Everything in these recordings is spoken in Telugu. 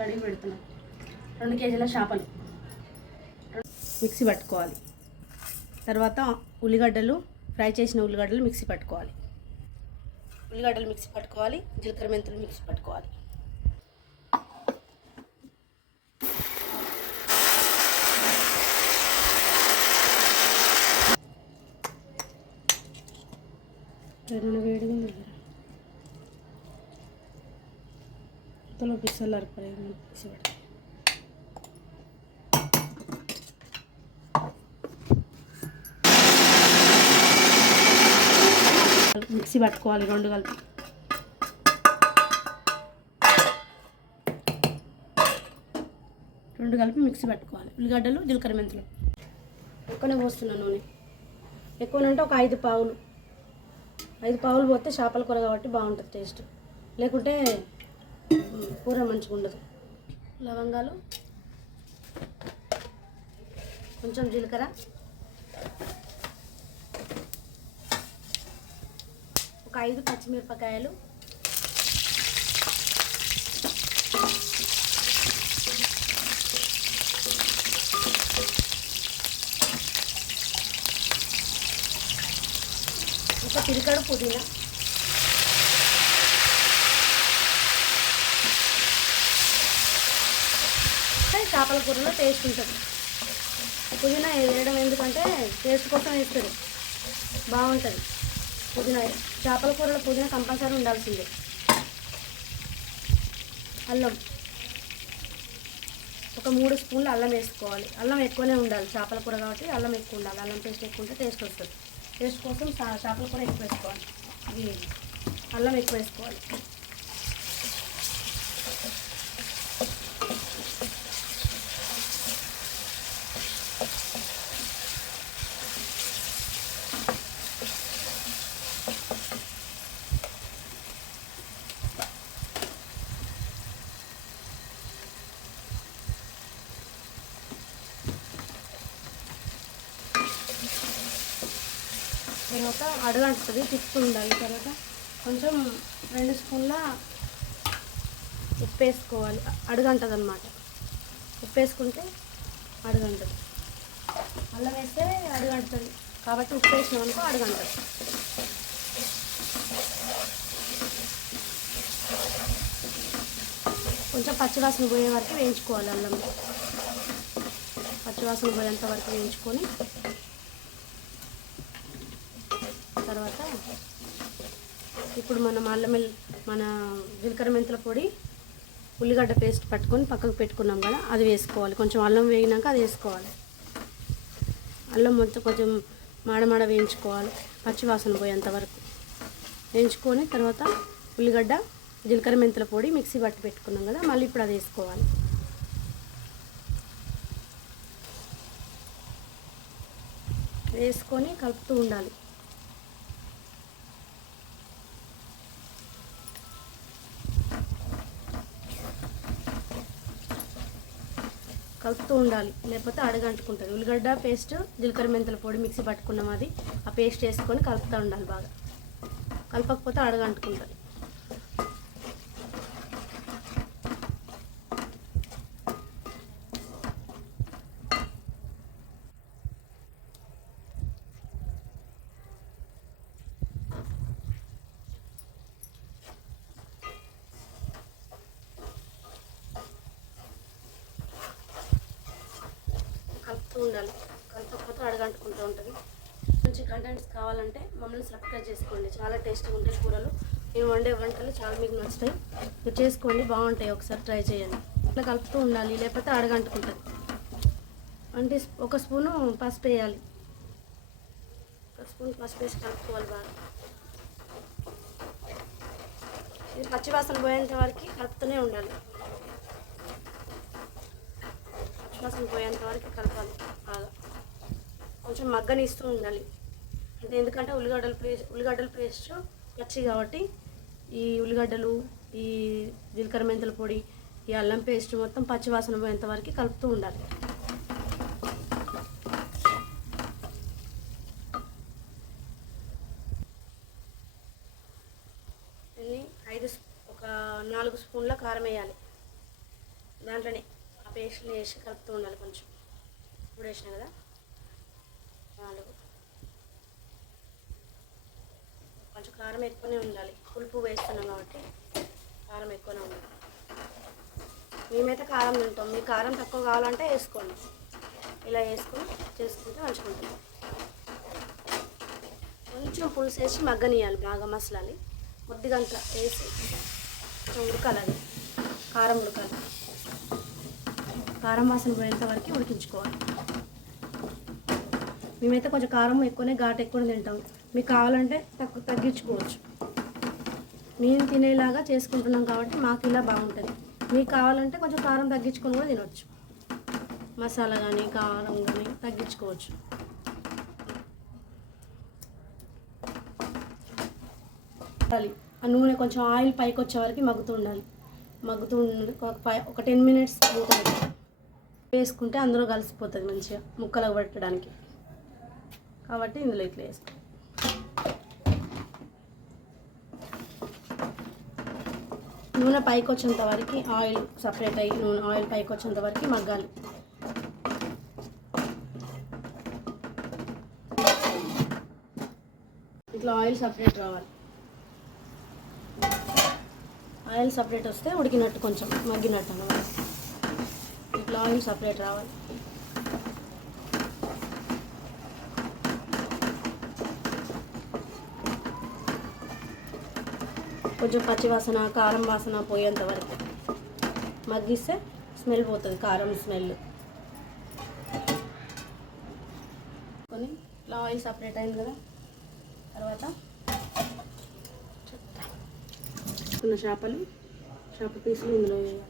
కడిగి పెడుతున్నాం. 2 కేజీల చేపలు మిక్సీ పట్టుకోవాలి. తర్వాత ఉల్లిగడ్డలు, ఫ్రై చేసిన ఉల్లిగడ్డలు మిక్సీ పట్టుకోవాలి. జీలకర్ర మెంతులు మిక్సీ పట్టుకోవాలి. వేడిగా పిස්සలు అరపడే మిక్సీ పట్టుకోవాలి. మిక్సీ పట్టుకోవాలి. రెండు కలిపి మిక్సీ పట్టుకోవాలి. ఉల్లిగడ్డలు, జీలకర్ర మెంతులు ఎక్కువనే పోస్తున్నాను. నూనె ఎక్కువనంటే ఒక 5 పావులు పోతే చేపల కూర కాబట్టి బాగుంటుంది టేస్ట్, లేకుంటే కూర మంచిగా ఉండదు. లవంగాలు, కొంచెం జీలకర్ర, ఒక 5 పచ్చిమిరపకాయలు, ఒక పిరికడు పుదీనా, చేపల కూరలో టేస్ట్ ఉంటుంది. పుదీనా వేయడం ఎందుకంటే టేస్ట్ కోసం వేస్తారు, బాగుంటుంది. పుదీనా చేపల కూరలో పుదీనా కంపల్సరీ ఉండాల్సిందే. అల్లం ఒక 3 స్పూన్లు అల్లం వేసుకోవాలి. అల్లం ఎక్కువనే ఉండాలి, చేపల కూర కాబట్టి అల్లం ఎక్కువ ఉండాలి. అల్లం పేస్ట్ ఎక్కువ ఉంటే టేస్ట్ వస్తుంది. టేస్ట్ కోసం చేపల కూర ఎక్కువ వేసుకోవాలి. ఇది అల్లం ఎక్కువ వేసుకోవాలి. తర్వాత అడుగంటుతుంది, తిప్పుతూ ఉండాలి. తర్వాత కొంచెం 2 స్పూన్ల ఉప్పు వేసుకోవాలి. అడుగంటుంది అన్నమాట. ఉప్పు వేసుకుంటే అడుగంటుంది. అల్లం వేస్తే అడుగంటుంది కాబట్టి ఉప్పు వేసినాం అనుకో అడుగంటుంది. కొంచెం పచ్చివాసన పోయే వరకు వేయించుకోవాలి. అల్లం పచ్చివాసన పోయేంత వరకు వేయించుకొని తర్వాత ఇప్పుడు మన జీలకర్ర మెంతుల పొడి, ఉల్లిగడ్డ పేస్ట్ పట్టుకొని పక్కకు పెట్టుకున్నాం కదా, అది వేసుకోవాలి. కొంచెం అల్లం వేగినాక అది వేసుకోవాలి. అల్లం మొత్తం కొంచెం మాడమాడ వేయించుకోవాలి, పచ్చివాసన పోయేంత వరకు వేయించుకొని తర్వాత ఉల్లిగడ్డ, జీలకర్ర మెంతుల పొడి మిక్సీ పట్టి పెట్టుకున్నాం కదా, మళ్ళీ ఇప్పుడు అది వేసుకోవాలి. వేసుకొని కలుపుతూ ఉండాలి. లేకపోతే అడుగంటుకుంటుంది. ఉల్లిగడ్డ పేస్ట్, జీలకర్ర మెంతుల పొడి మిక్సీ పట్టుకున్నాం, అది ఆ పేస్ట్ వేసుకొని కలుపుతూ ఉండాలి. బాగా కలపకపోతే అడుగంటుకుంటుంది. కలుపుతూ ఉండాలి. కలపకపోతే అడుగంటుకుంటూ ఉంటుంది. మంచి కంటెంట్స్ కావాలంటే మమ్మల్ని సబ్స్క్రైబ్ చేసుకోండి. చాలా టేస్టీగా ఉంటాయి కూరలు. నేను వండే వంటలు చాలా మీకు నచ్చుతాయి. మీరు చేసుకోండి, బాగుంటాయి. ఒకసారి ట్రై చేయండి. ఇట్లా కలుపుతూ ఉండాలి, లేకపోతే అడుగంటుకుంటుంది. అంటే ఒక స్పూను పసుపు వేయాలి. ఒక స్పూన్ పసుపు వేసి కలుపుకోవాలి బాగా. ఇది పచ్చివాసన పోయేంత వరకు కలుపుతూనే ఉండాలి. పచ్చివాసన పోయేంత వరకు కలపాలి బాగా. కొంచెం మగ్గనిస్తూ ఉండాలి. అంటే ఎందుకంటే ఉల్లిగడ్డల పేస్ట్ పచ్చి కాబట్టి ఈ ఉల్లిగడ్డలు, ఈ జీలకర్ర మెంతుల పొడి, ఈ అల్లం పేస్ట్ మొత్తం పచ్చివాసన పోయేంత వరకు కలుపుతూ ఉండాలి. ఒక 4 స్పూన్ల కారం వేయాలి. దాంట్లోనే ఆ పేస్ట్ని వేసి కలుపుతూ ఉండాలి. కొంచెం ఇప్పుడు వేసినా కదా 4. కొంచెం కారం ఎక్కువనే ఉండాలి, పులుపు వేస్తున్నాం కాబట్టి కారం ఎక్కువనే ఉండాలి. మేమైతే కారం తింటాం, మీకు కారం తక్కువ కావాలంటే వేసుకోండి. ఇలా వేసుకొని చేసుకుంటే మంచిగా ఉంటుంది. కొంచెం పులుసు వేసి మగ్గనియాలి, బాగా మసలాలి. కొద్దిగా అంత వేసి కొంచెం ఉడకాలి, అది కారం ఉడకాలి. కారం వాసన పోయేంత వరకు ఉడికించుకోవాలి. మేమైతే కొంచెం కారం ఎక్కువనే, ఘాటు ఎక్కువనే తింటాం. మీకు కావాలంటే తగ్గించుకోవచ్చు. మేము తినేలాగా చేసుకుంటున్నాం కాబట్టి మాకు ఇలా బాగుంటుంది. మీకు కావాలంటే కొంచెం కారం తగ్గించుకొని కూడా తినవచ్చు. మసాలా కానీ కారం కానీ తగ్గించుకోవచ్చు. ఆ నూనె కొంచెం ఆయిల్ పైకి వచ్చే వరకు మగ్గుతూ ఉండాలి. ఒక 10 మినిట్స్ వేసుకుంటే అందులో కలిసిపోతుంది మంచిగా ముక్కలకు పెట్టడానికి. కాబట్టి ఇందులో ఇట్లా వేసుకో. నూనె పైకి వచ్చేంత వరకు ఆయిల్ సపరేట్ అయ్యి ఆయిల్ పైకి వచ్చేంత వరకు మగ్గాలి. ఇట్లా ఆయిల్ సపరేట్ రావాలి. ఆయిల్ సపరేట్ వస్తే ఉడికినట్టు, కొంచెం మగ్గినట్టు అన్నమాట. ఇట్లా ఆయిల్ సపరేట్ రావాలి. కొంచెం పచ్చి వాసన, కారం వాసన పోయేంత వరకు మగ్గిస్తే స్మెల్ పోతుంది, కారం స్మెల్. కొని ఇట్లా ఆయిల్ సపరేట్ అయింది కదా, తర్వాత చేప పీసులు ఇందులో వేయాలి.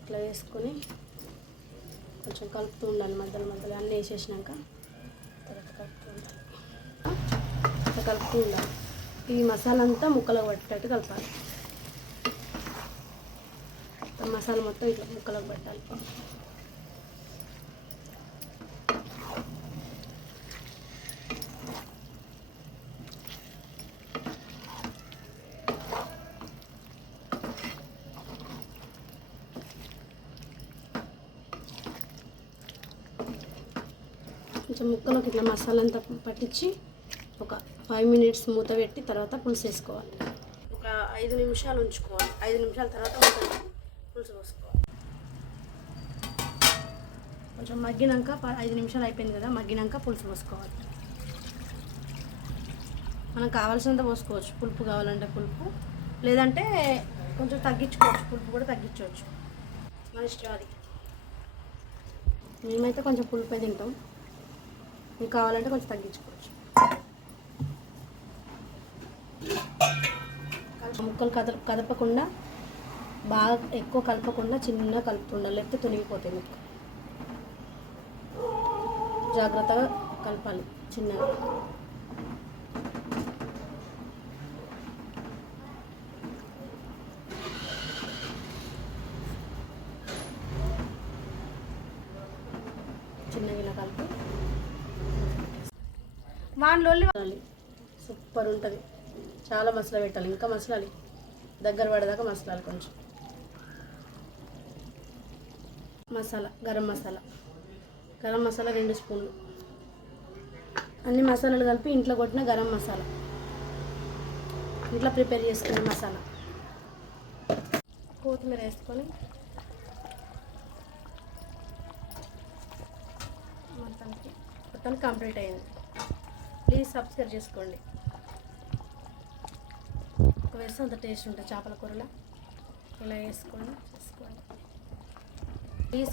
ఇట్లా వేసుకొని కొంచెం కలుపుతూ ఉండాలి. మధ్యలో అన్నీ వేసేసినాక తర్వాత కలుపుతూ ఉండాలి. ఇట్లా కలుపుతూ ఉండాలి. ఈ మసాలా అంతా ముక్కలకు పట్టేటట్టు కలపాలి. మసాలా మొత్తం ఇట్లా ముక్కలకు పెట్టాలి. కొంచెం ముక్కలోకి ఇట్లా మసాలా అంతా పట్టించి ఒక 5 మినిట్స్ మూత పెట్టి తర్వాత పులుసు వేసుకోవాలి. ఒక 5 నిమిషాలు ఉంచుకోవాలి. 5 నిమిషాల తర్వాత పులుసు పోసుకోవాలి. కొంచెం మగ్గినాక 5 నిమిషాలు అయిపోయింది కదా, మగ్గినాక పులుసు పోసుకోవాలి. మనకు కావాల్సినంత పోసుకోవచ్చు. పులుపు కావాలంటే పులుపు, లేదంటే కొంచెం తగ్గించుకోవచ్చు. పులుపు కూడా తగ్గించవచ్చు, మన ఇష్టం అది. మేమైతే కొంచెం పులుపే తింటాం, మీకు కావాలంటే కొంచెం తగ్గించుకోవచ్చు. ముక్కలు కదపకుండా, బాగా ఎక్కువ కలపకుండా చిన్నగా కలుపుతుండాలి, లేకపోతే తొలగిపోతాయి ముక్క. జాగ్రత్తగా కలపాలి చిన్నగా. చిన్నగా ఇలా కలిపి వాన్లోల్లి సూపర్ ఉంటుంది. చాలా మసాలా పెట్టాలి, ఇంకా మసలాలి, దగ్గర పడేదాకా మసలాలి. కొంచెం మసాలా, గరం మసాలా 2 స్పూన్లు. అన్ని మసాలాలు కలిపి ఇంట్లో కొట్టిన గరం మసాలా, ఇంట్లో ప్రిపేర్ చేసుకున్న మసాలా. కొత్తిమీర వేసుకొని మొత్తానికి కంప్లీట్ అయింది. ప్లీజ్ సబ్స్క్రైబ్ చేసుకోండి. ఒక వేస్తే అంత టేస్ట్ ఉంటుంది చేపల కూరలో. ఇలా వేసుకొని చేసుకోండి. ప్లీజ్